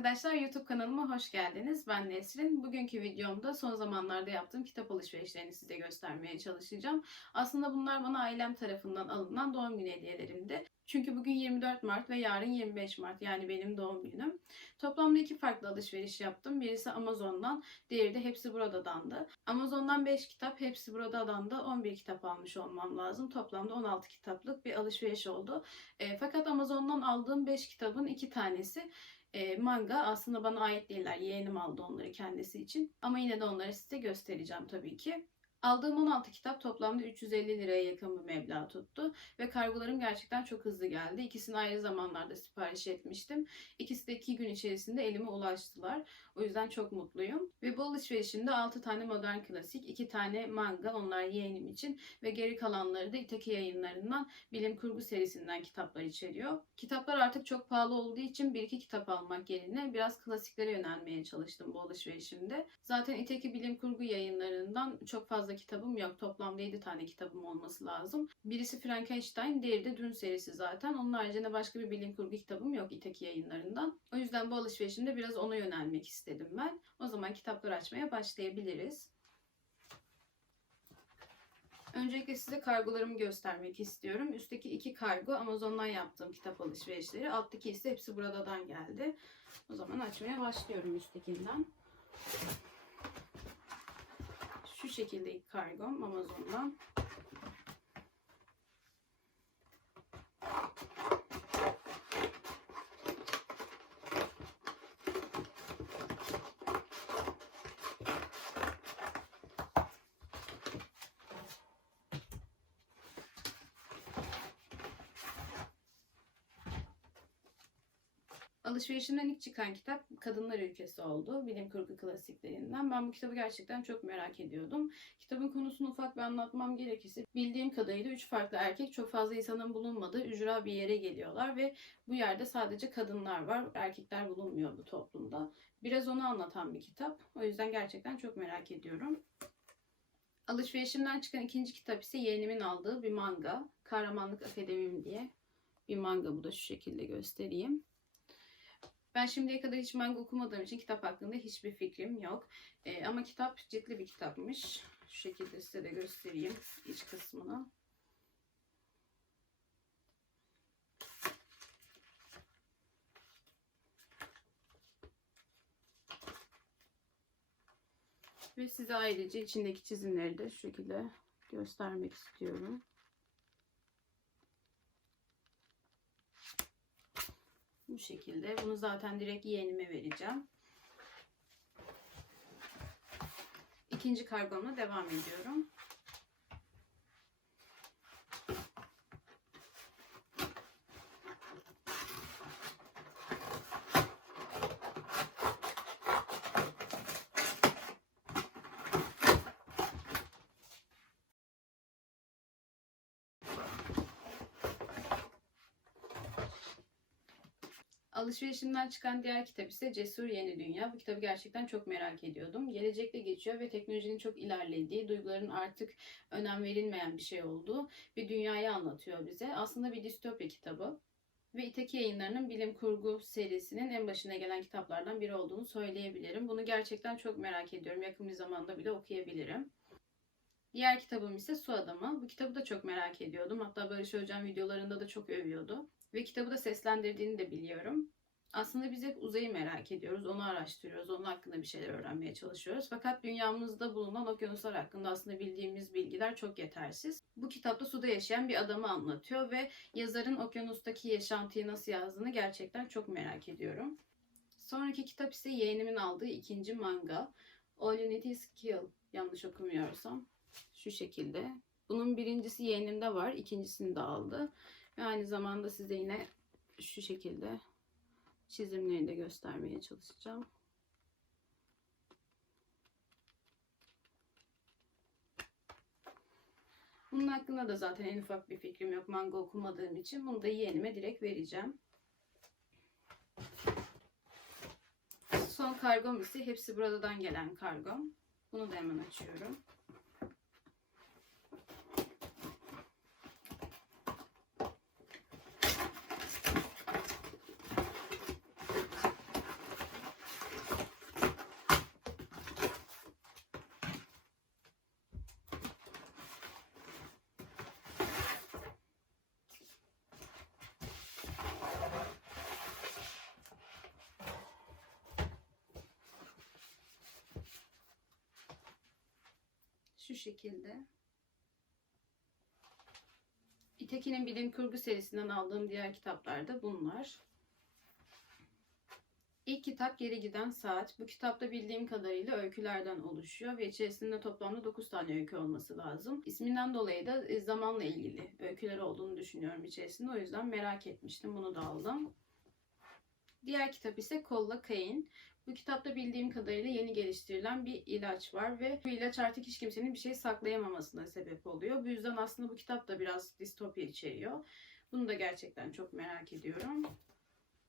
arkadaşlar YouTube kanalıma hoş geldiniz. Ben Nesrin. Bugünkü videomda son zamanlarda yaptığım kitap alışverişlerini size göstermeye çalışacağım. Aslında bunlar bana ailem tarafından alınan doğum günü hediyelerimdi. Çünkü bugün 24 Mart ve yarın 25 Mart yani benim doğum günüm. Toplamda iki farklı alışveriş yaptım. Birisi Amazon'dan, diğeri de Hepsi Burada'dandı. Amazon'dan 5 kitap, Hepsi Burada'dan da 11 kitap almış olmam lazım. Toplamda 16 kitaplık bir alışveriş oldu. E, fakat Amazon'dan aldığım 5 kitabın 2 tanesi e, manga aslında bana ait değiller. Yeğenim aldı onları kendisi için. Ama yine de onları size göstereceğim tabii ki. Aldığım 16 kitap toplamda 350 liraya yakın bir meblağ tuttu. Ve kargolarım gerçekten çok hızlı geldi. İkisini ayrı zamanlarda sipariş etmiştim. İkisi de 2 gün içerisinde elime ulaştılar. O yüzden çok mutluyum. Ve bu alışverişimde 6 tane modern klasik, 2 tane manga onlar yeğenim için ve geri kalanları da İtaki yayınlarından bilim kurgu serisinden kitaplar içeriyor. Kitaplar artık çok pahalı olduğu için bir iki kitap almak yerine biraz klasiklere yönelmeye çalıştım bu alışverişimde. Zaten İtaki bilim kurgu yayınlarından çok fazla kitabım yok. Toplamda 7 tane kitabım olması lazım. Birisi Frankenstein, diğeri de Dün serisi zaten. Onun haricinde başka bir bilim kurgu kitabım yok İtaki yayınlarından. O yüzden bu alışverişimde biraz ona yönelmek istedim ben. O zaman kitapları açmaya başlayabiliriz. Öncelikle size kargolarımı göstermek istiyorum. Üstteki iki kargo Amazon'dan yaptığım kitap alışverişleri. Alttaki ise hepsi buradan geldi. O zaman açmaya başlıyorum üsttekinden. Şu şekilde ilk kargom Amazon'dan. Alışverişimden ilk çıkan kitap Kadınlar Ülkesi oldu. Bilim kurgu klasiklerinden. Ben bu kitabı gerçekten çok merak ediyordum. Kitabın konusunu ufak bir anlatmam gerekirse bildiğim kadarıyla üç farklı erkek çok fazla insanın bulunmadığı ücra bir yere geliyorlar ve bu yerde sadece kadınlar var. Erkekler bulunmuyor bu toplumda. Biraz onu anlatan bir kitap. O yüzden gerçekten çok merak ediyorum. Alışverişimden çıkan ikinci kitap ise yeğenimin aldığı bir manga. Kahramanlık Akademim diye bir manga. Bu da şu şekilde göstereyim. Ben şimdiye kadar hiç manga okumadığım için kitap hakkında hiçbir fikrim yok. Ee, ama kitap ciltli bir kitapmış. Şu şekilde size de göstereyim iç kısmını. Ve size ayrıca içindeki çizimleri de şu şekilde göstermek istiyorum. Şekilde. Bunu zaten direkt yeğenime vereceğim. İkinci kargomla devam ediyorum. Alışverişimden çıkan diğer kitap ise Cesur Yeni Dünya. Bu kitabı gerçekten çok merak ediyordum. Gelecekte geçiyor ve teknolojinin çok ilerlediği, duyguların artık önem verilmeyen bir şey olduğu bir dünyayı anlatıyor bize. Aslında bir distopya kitabı. Ve İtaki yayınlarının bilim kurgu serisinin en başına gelen kitaplardan biri olduğunu söyleyebilirim. Bunu gerçekten çok merak ediyorum. Yakın bir zamanda bile okuyabilirim. Diğer kitabım ise Su Adamı. Bu kitabı da çok merak ediyordum. Hatta Barış Hocam videolarında da çok övüyordu. Ve kitabı da seslendirdiğini de biliyorum. Aslında biz hep uzayı merak ediyoruz, onu araştırıyoruz, onun hakkında bir şeyler öğrenmeye çalışıyoruz. Fakat dünyamızda bulunan okyanuslar hakkında aslında bildiğimiz bilgiler çok yetersiz. Bu kitapta suda yaşayan bir adamı anlatıyor ve yazarın okyanustaki yaşantıyı nasıl yazdığını gerçekten çok merak ediyorum. Sonraki kitap ise yeğenimin aldığı ikinci manga. All You Need Is Kill, yanlış okumuyorsam. Şu şekilde. Bunun birincisi yeğenimde var, ikincisini de aldı. Ve aynı zamanda size yine şu şekilde çizimlerini de göstermeye çalışacağım. Bunun hakkında da zaten en ufak bir fikrim yok manga okumadığım için. Bunu da yeğenime direkt vereceğim. Son kargom ise hepsi buradan gelen kargom. Bunu da hemen açıyorum. Şu şekilde. İteki'nin bilim kurgu serisinden aldığım diğer kitaplar da bunlar. İlk kitap Geri Giden Saat. Bu kitapta bildiğim kadarıyla öykülerden oluşuyor ve içerisinde toplamda 9 tane öykü olması lazım. İsminden dolayı da e, zamanla ilgili öyküler olduğunu düşünüyorum içerisinde. O yüzden merak etmiştim. Bunu da aldım. Diğer kitap ise Kolla Kain. Bu kitapta bildiğim kadarıyla yeni geliştirilen bir ilaç var ve bu ilaç artık hiç kimsenin bir şey saklayamamasına sebep oluyor. Bu yüzden aslında bu kitap da biraz distopya içeriyor. Bunu da gerçekten çok merak ediyorum.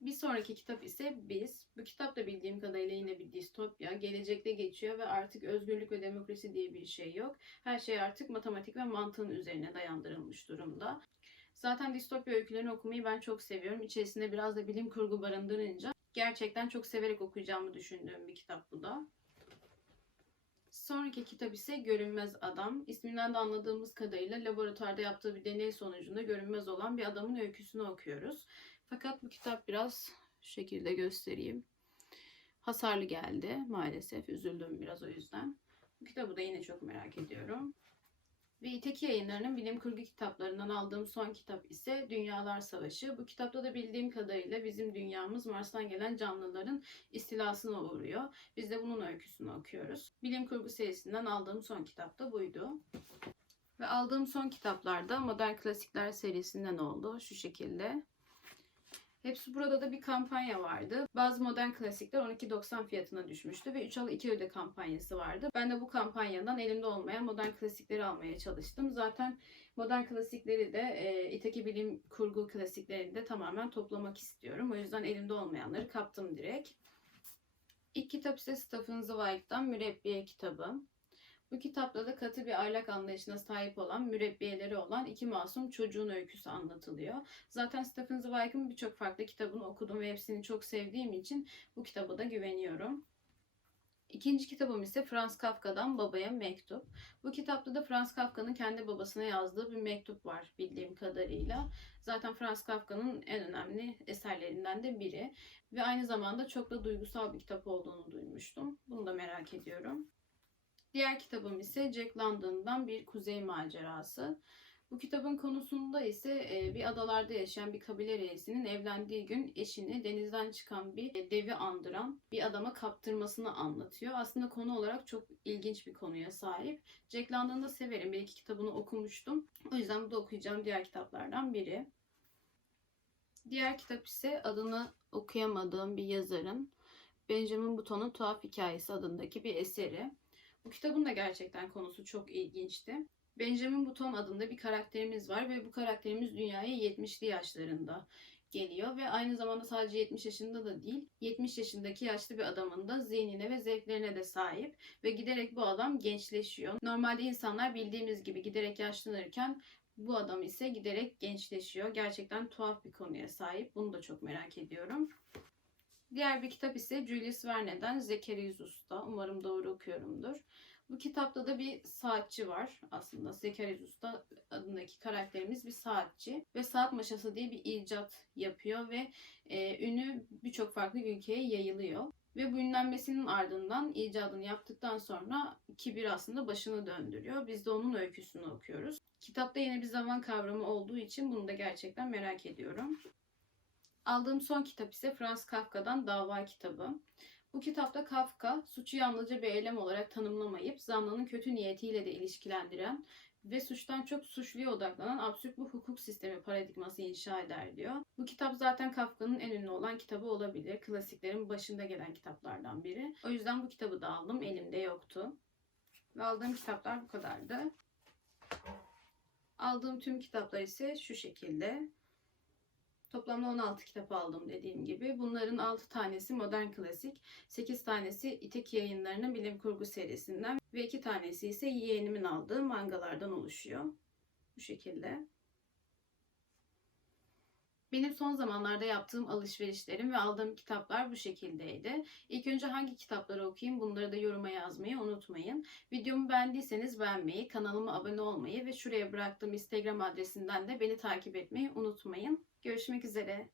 Bir sonraki kitap ise Biz. Bu kitap da bildiğim kadarıyla yine bir distopya. Gelecekte geçiyor ve artık özgürlük ve demokrasi diye bir şey yok. Her şey artık matematik ve mantığın üzerine dayandırılmış durumda. Zaten distopya öykülerini okumayı ben çok seviyorum. İçerisinde biraz da bilim kurgu barındırınca gerçekten çok severek okuyacağımı düşündüğüm bir kitap bu da. Sonraki kitap ise Görünmez Adam. İsminden de anladığımız kadarıyla laboratuvarda yaptığı bir deney sonucunda görünmez olan bir adamın öyküsünü okuyoruz. Fakat bu kitap biraz şu şekilde göstereyim. Hasarlı geldi maalesef. Üzüldüm biraz o yüzden. Bu kitabı da yine çok merak ediyorum. Ve İteki yayınlarının bilim kurgu kitaplarından aldığım son kitap ise Dünyalar Savaşı. Bu kitapta da bildiğim kadarıyla bizim dünyamız Mars'tan gelen canlıların istilasına uğruyor. Biz de bunun öyküsünü okuyoruz. Bilim kurgu serisinden aldığım son kitap da buydu. Ve aldığım son kitaplar da Modern Klasikler serisinden oldu. Şu şekilde. Hepsi burada da bir kampanya vardı. Bazı modern klasikler 12.90 fiyatına düşmüştü ve 3 al 2 öde kampanyası vardı. Ben de bu kampanyadan elimde olmayan modern klasikleri almaya çalıştım. Zaten modern klasikleri de e, İtaki Bilim Kurgu klasiklerini de tamamen toplamak istiyorum. O yüzden elimde olmayanları kaptım direkt. İlk kitap ise Stephen Zweig'dan Mürebbiye kitabı. Bu kitapta da katı bir ahlak anlayışına sahip olan, mürebbiyeleri olan iki masum çocuğun öyküsü anlatılıyor. Zaten Stephen Zweig'ın birçok farklı kitabını okudum ve hepsini çok sevdiğim için bu kitaba da güveniyorum. İkinci kitabım ise Franz Kafka'dan Babaya Mektup. Bu kitapta da Franz Kafka'nın kendi babasına yazdığı bir mektup var bildiğim kadarıyla. Zaten Franz Kafka'nın en önemli eserlerinden de biri. Ve aynı zamanda çok da duygusal bir kitap olduğunu duymuştum. Bunu da merak ediyorum. Diğer kitabım ise Jack London'dan bir kuzey macerası. Bu kitabın konusunda ise e, bir adalarda yaşayan bir kabile reisinin evlendiği gün eşini denizden çıkan bir devi andıran bir adama kaptırmasını anlatıyor. Aslında konu olarak çok ilginç bir konuya sahip. Jack London'ı da severim. Belki kitabını okumuştum. O yüzden bu da okuyacağım diğer kitaplardan biri. Diğer kitap ise adını okuyamadığım bir yazarın Benjamin Button'un Tuhaf Hikayesi adındaki bir eseri. Bu kitabın da gerçekten konusu çok ilginçti. Benjamin Button adında bir karakterimiz var ve bu karakterimiz dünyaya 70'li yaşlarında geliyor ve aynı zamanda sadece 70 yaşında da değil 70 yaşındaki yaşlı bir adamın da zihnine ve zevklerine de sahip ve giderek bu adam gençleşiyor. Normalde insanlar bildiğimiz gibi giderek yaşlanırken bu adam ise giderek gençleşiyor. Gerçekten tuhaf bir konuya sahip. Bunu da çok merak ediyorum. Diğer bir kitap ise Julius Verne'den Zekerius Usta. Umarım doğru okuyorumdur. Bu kitapta da bir saatçi var aslında. Zekerius Usta adındaki karakterimiz bir saatçi. Ve saat maşası diye bir icat yapıyor ve e, ünü birçok farklı ülkeye yayılıyor. Ve bu ünlenmesinin ardından icadını yaptıktan sonra kibir aslında başını döndürüyor. Biz de onun öyküsünü okuyoruz. Kitapta yine bir zaman kavramı olduğu için bunu da gerçekten merak ediyorum. Aldığım son kitap ise Franz Kafka'dan Dava kitabı. Bu kitapta Kafka suçu yalnızca bir eylem olarak tanımlamayıp zanlının kötü niyetiyle de ilişkilendiren ve suçtan çok suçluya odaklanan absürt bir hukuk sistemi paradigması inşa eder diyor. Bu kitap zaten Kafka'nın en ünlü olan kitabı olabilir. Klasiklerin başında gelen kitaplardan biri. O yüzden bu kitabı da aldım. Elimde yoktu. Ve aldığım kitaplar bu kadardı. Aldığım tüm kitaplar ise şu şekilde. Toplamda 16 kitap aldım dediğim gibi. Bunların 6 tanesi modern klasik, 8 tanesi İteki yayınlarının bilim kurgu serisinden ve 2 tanesi ise yeğenimin aldığı mangalardan oluşuyor. Bu şekilde. Benim son zamanlarda yaptığım alışverişlerim ve aldığım kitaplar bu şekildeydi. İlk önce hangi kitapları okuyayım bunları da yoruma yazmayı unutmayın. Videomu beğendiyseniz beğenmeyi, kanalıma abone olmayı ve şuraya bıraktığım Instagram adresinden de beni takip etmeyi unutmayın. Görüşmek üzere.